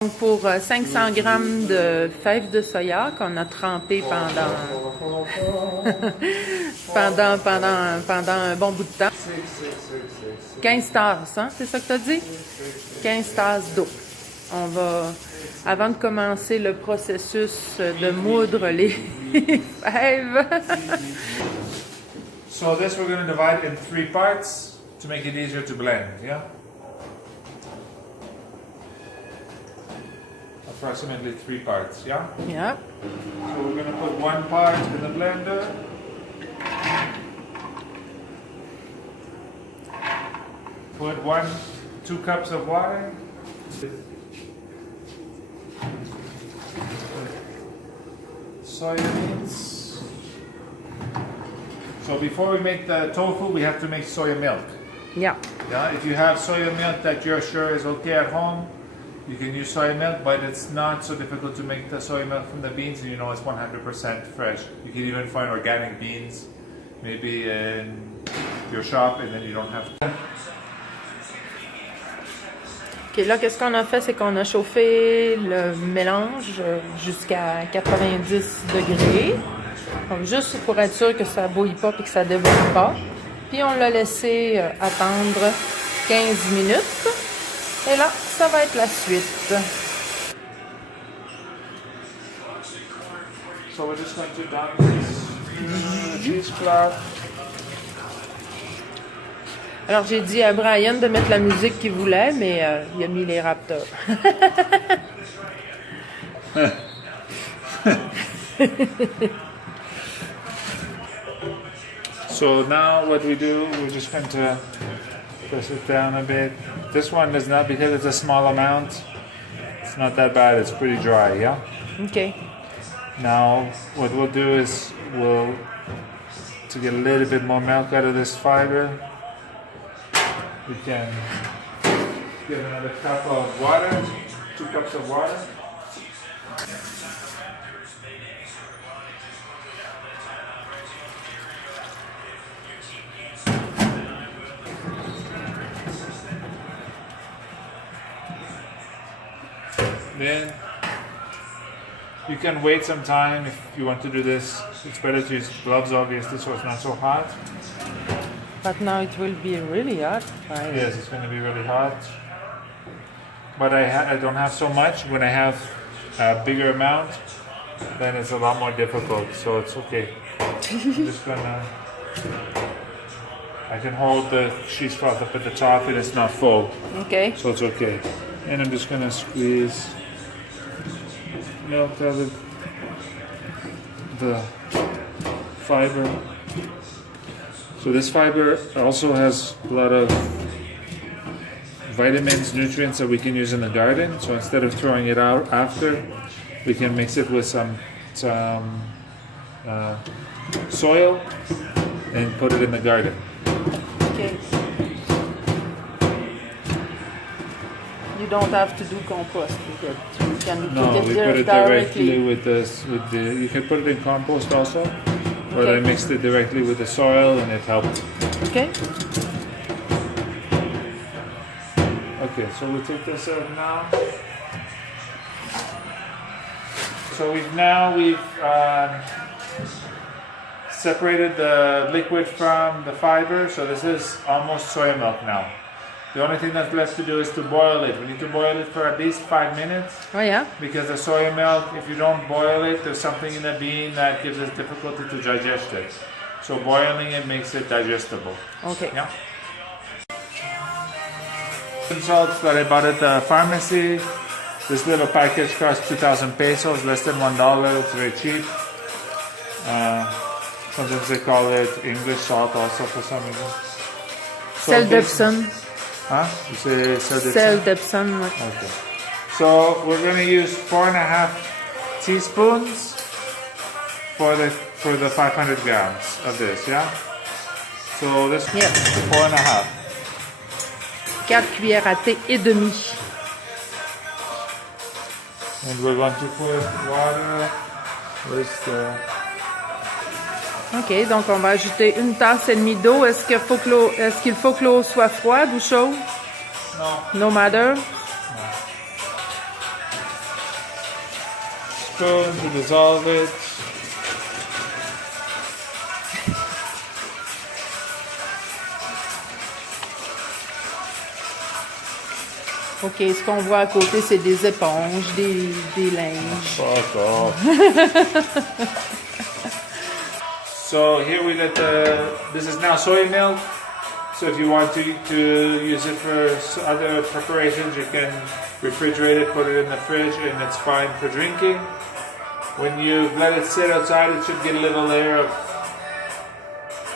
Donc pour 500 grammes de fèves de soya qu'on a trempé pendant un bon bout de temps. 15 tasses, hein? C'est ça que tu as dit? 15 tasses d'eau. On va, avant de commencer le processus de moudre les fèves. So this we're going to divide in 3 parts to make it easier to blend, yeah? Approximately 3 parts, yeah? Yeah. So we're going to put 1 part in the blender. Put 2 cups of water. Soya beans. So before we make the tofu, we have to make soya milk. Yeah. Yeah, if you have soya milk that you're sure is okay at home, you can use soya milk, but it's not so difficult to make the soya milk from the beans, and you know it's 100% fresh. You can even find organic beans, maybe in your shop, and then you don't have to. OK, là, qu'est-ce qu'on a fait? C'est qu'on a chauffé le mélange jusqu'à 90 degrés. Donc, juste pour être sûr que ça ne bouille pas et que ça ne déborde pas. Puis, on l'a laissé attendre 15 minutes. Et là, ça va être la suite. So we're just going to dump this cheesecloth. Alors, j'ai dit à Brian de mettre la musique qu'il voulait, mais il a mis les Raptors. So now what we do, we're just going to press it down a bit. This one is not, because it's a small amount, it's not that bad, it's pretty dry, yeah? OK. Now what we'll do is to get a little bit more milk out of this fiber, we can give another cup of water, 2 cups of water. Then you can wait some time if you want to do this. It's better to use gloves, obviously, so it's not so hot. But now it will be really hot, right? Yes, it's going to be really hot. But I don't have so much. When I have a bigger amount, then it's a lot more difficult, so it's okay. I'm just gonna... I can hold the cheesecloth up at the top and it's not full. Okay. So it's okay. And I'm just gonna squeeze milk out of the fiber. So this fiber also has a lot of vitamins, nutrients that we can use in the garden. So instead of throwing it out after, we can mix it with some soil and put it in the garden. Okay. You don't have to do compost with it. You can No, put it we there put it directly with this. With the, you can put it in compost also, but Okay. I mixed it directly with the soil and it helped. Okay. Okay, so we take this out now. So we've separated the liquid from the fiber. So this is almost soya milk now. The only thing that's left to do is to boil it. We need to boil it for at least 5 minutes. Oh yeah? Because the soya milk, if you don't boil it, there's something in the bean that gives us difficulty to digest it. So boiling it makes it digestible. Okay. Yeah. Salts that I bought at the pharmacy. This little package costs 2,000 pesos, less than $1. It's very cheap. Sometimes they call it English salt also for some reason. Sel d'Epsom. Huh? You say sel d'Epsom? Sel d'Epsom. Okay. So we're going to use 4.5 teaspoons for the 500 grams of this, yeah? So this Yep. 4.5. 4 cuillères à thé et demi. And we're going to put water. Where's the... OK, donc on va ajouter 1 tasse et demie d'eau. Est-ce qu'il faut que l'eau soit froide ou chaude? No. No matter. spoon to dissolve it. OK, ce qu'on voit à côté, c'est des éponges, des linges. Fuck off. So here we let this is now soy milk. So if you want to use it for other preparations, you can refrigerate it, put it in the fridge, and it's fine for drinking. When you let it sit outside, it should get a little layer of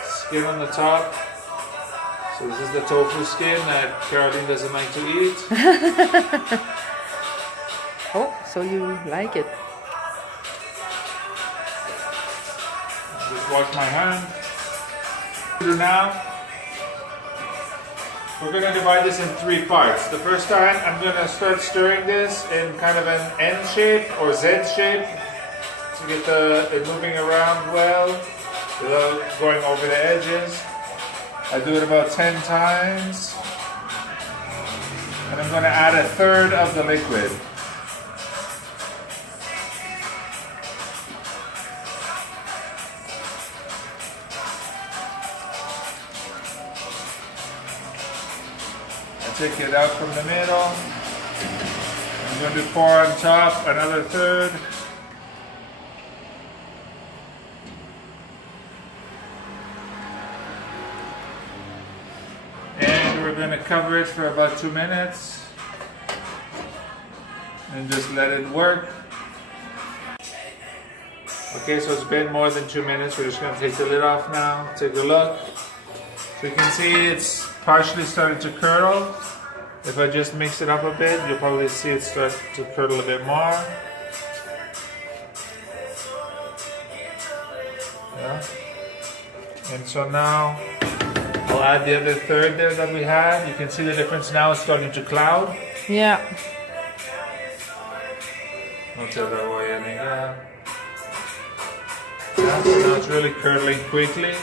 skin on the top. So this is the tofu skin that Caroline doesn't like to eat. Oh, so you like it. Just wash my hand. Now, we're going to divide this in 3 parts. The first time, I'm going to start stirring this in kind of an N shape or Z shape to get it moving around well without going over the edges. I do it about 10 times. And I'm going to add 1/3 of the liquid. Take it out from the middle. I'm going to pour on top another 1/3. And we're going to cover it for about 2 minutes and just let it work. Okay, so it's been more than 2 minutes. We're just going to take the lid off now. Take a look. So you can see it's partially started to curdle. If I just mix it up a bit, you'll probably see it start to curdle a bit more. Yeah. And so now I'll add the other 1/3 there that we had. You can see the difference now. It's starting to cloud. Yeah. So now it's really curdling quickly.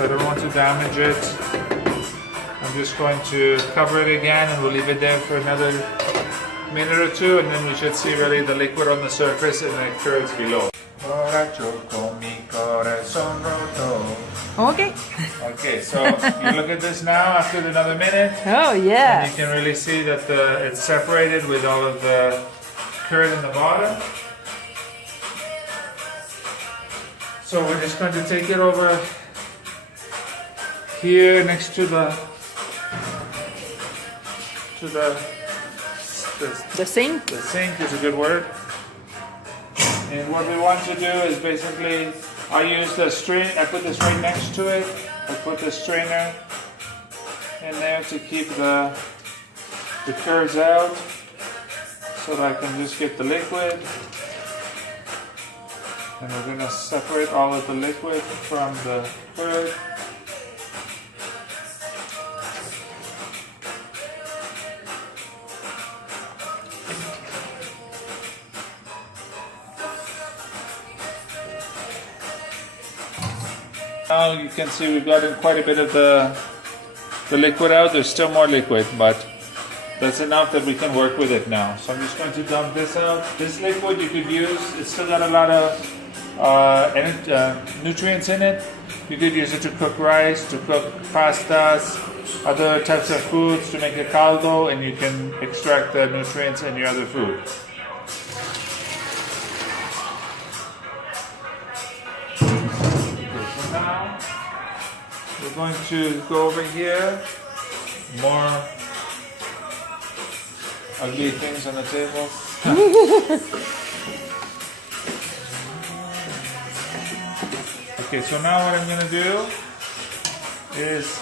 I don't want to damage it. I'm just going to cover it again and we'll leave it there for another minute or 2 and then we should see really the liquid on the surface and the curds below. Okay. Okay, so you look at this now after another minute. Oh, yeah. And you can really see that it's separated with all of the curd in the bottom. So we're just going to take it over here next to the sink. The sink is a good word. And what we want to do is basically, I use the strain. I put this right next to it. I put the strainer in there to keep the curds out, so that I can just get the liquid. And we're gonna separate all of the liquid from the curd. Now you can see we've gotten quite a bit of the liquid out. There's still more liquid, but that's enough that we can work with it now. So I'm just going to dump this out. This liquid you could use, it's still got a lot of nutrients in it. You could use it to cook rice, to cook pastas, other types of foods, to make a caldo, and you can extract the nutrients in your other food. Now, we're going to go over here. More ugly things on the table. Okay, so now what I'm going to do is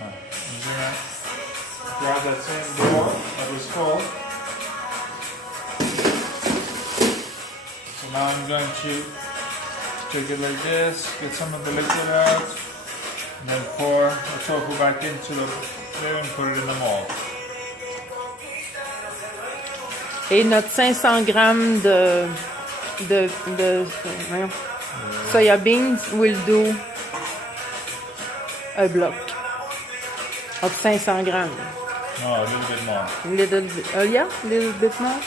I'm going to grab that same bowl that was full. So now I'm going to take it like this, get some of the liquid out, and then pour the tofu back into there and put it in the mold. Et notre 500 grammes de soya beans will do a block. Of 500 grammes. No, a little bit more. Little bit, yeah, little bit more.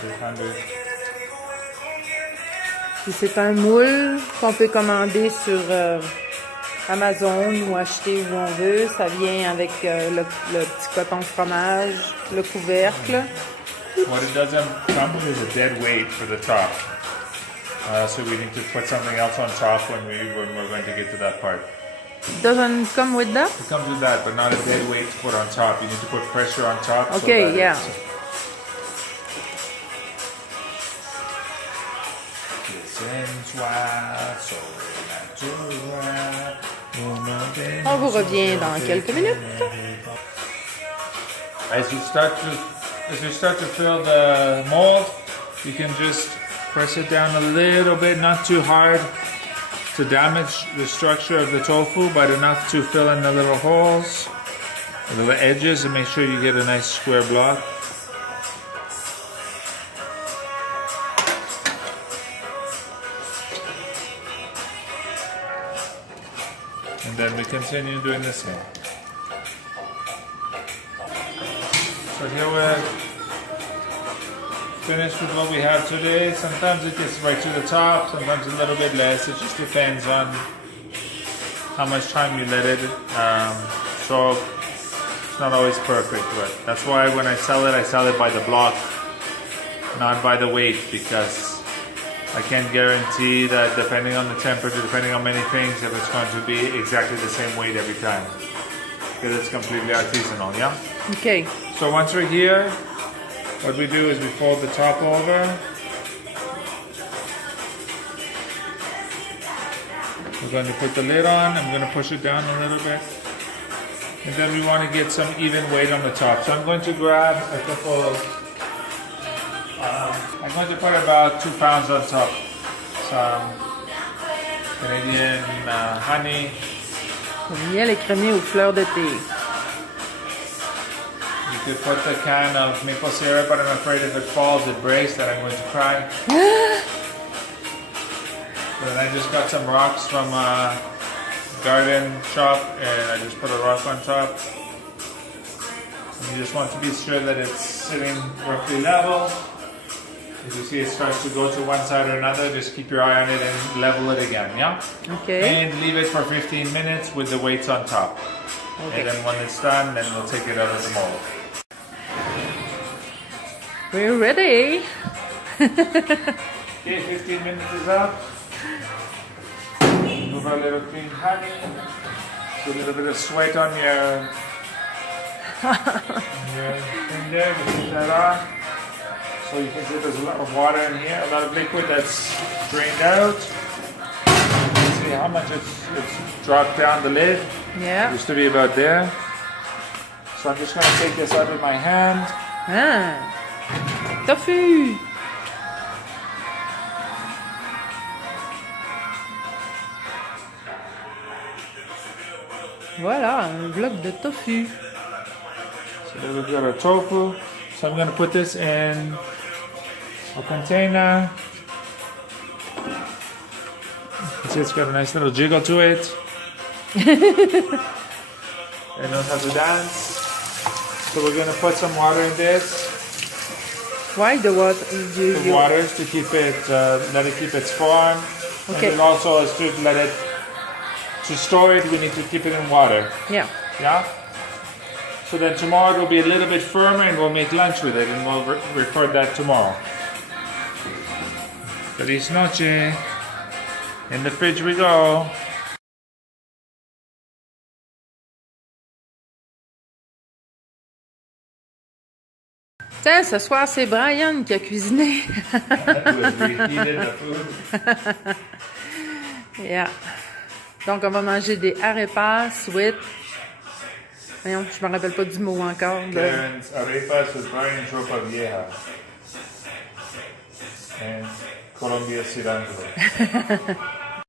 300. Puis c'est un moule qu'on peut commander sur Amazon ou acheter où on veut. Ça vient avec le petit coton de fromage, le couvercle. What it doesn't come with is a dead weight for the top. So we need to put something else on top when we're going to get to that part. Doesn't come with that? It comes with that, but not a dead weight to put on top. You need to put pressure on top. Okay, so that yeah. On vous revient dans quelques minutes. As you start to fill the mold, you can just press it down a little bit, not too hard to damage the structure of the tofu, but enough to fill in the little holes, the little edges, and make sure you get a nice square block. And then we continue doing the same. So here we're finished with what we have today. Sometimes it gets right to the top, sometimes a little bit less. It just depends on how much time you let it soak. It's not always perfect, but that's why when I sell it by the block, not by the weight, because I can't guarantee that depending on the temperature, depending on many things, if it's going to be exactly the same weight every time. Because it's completely artisanal, yeah? Okay. So once we're here, what we do is we fold the top over. We're going to put the lid on. I'm going to push it down a little bit. And then we want to get some even weight on the top. So I'm going to grab a couple I'm going to put about 2 pounds on top. Some Canadian honey. Miel écrémé aux fleurs de thé. You could put the can of maple syrup, but I'm afraid if it falls, it breaks, then I'm going to cry. Then I just got some rocks from a garden shop, and I just put a rock on top. And you just want to be sure that it's sitting roughly level. If you see it starts to go to one side or another, just keep your eye on it and level it again, yeah? Okay. And leave it for 15 minutes with the weights on top. Okay. And then when it's done, then we'll take it out of the mold. We're ready. Okay, 15 minutes is up. Move a little clean honey. Do a little bit of sweat on your thing there. We take that off. So you can see there's a lot of water in here, a lot of liquid that's drained out. You can see how much it's dropped down the lid. Yeah. It used to be about there. So I'm just going to take this out with my hand. Ah. Tofu. Voilà, un bloc de tofu. So there we've got our tofu. So I'm going to put this in a container. You see it's got a nice little jiggle to it. It knows how to dance. So we're going to put some water in this. Why the water? The water is to keep it, let it keep its form. Okay. And it also is to let it, to store it, we need to keep it in water. Yeah. Yeah? So then tomorrow it will be a little bit firmer and we'll make lunch with it and we'll record that tomorrow. Feliz noche. In the fridge we go. Tiens, ce soir, c'est Brian qui a cuisiné. Yeah. Donc, on va manger des arepas with... Voyons, je me rappelle pas du mot encore. Clarence, arepas with Brian Ropa Vieja. And Colombia cilantro.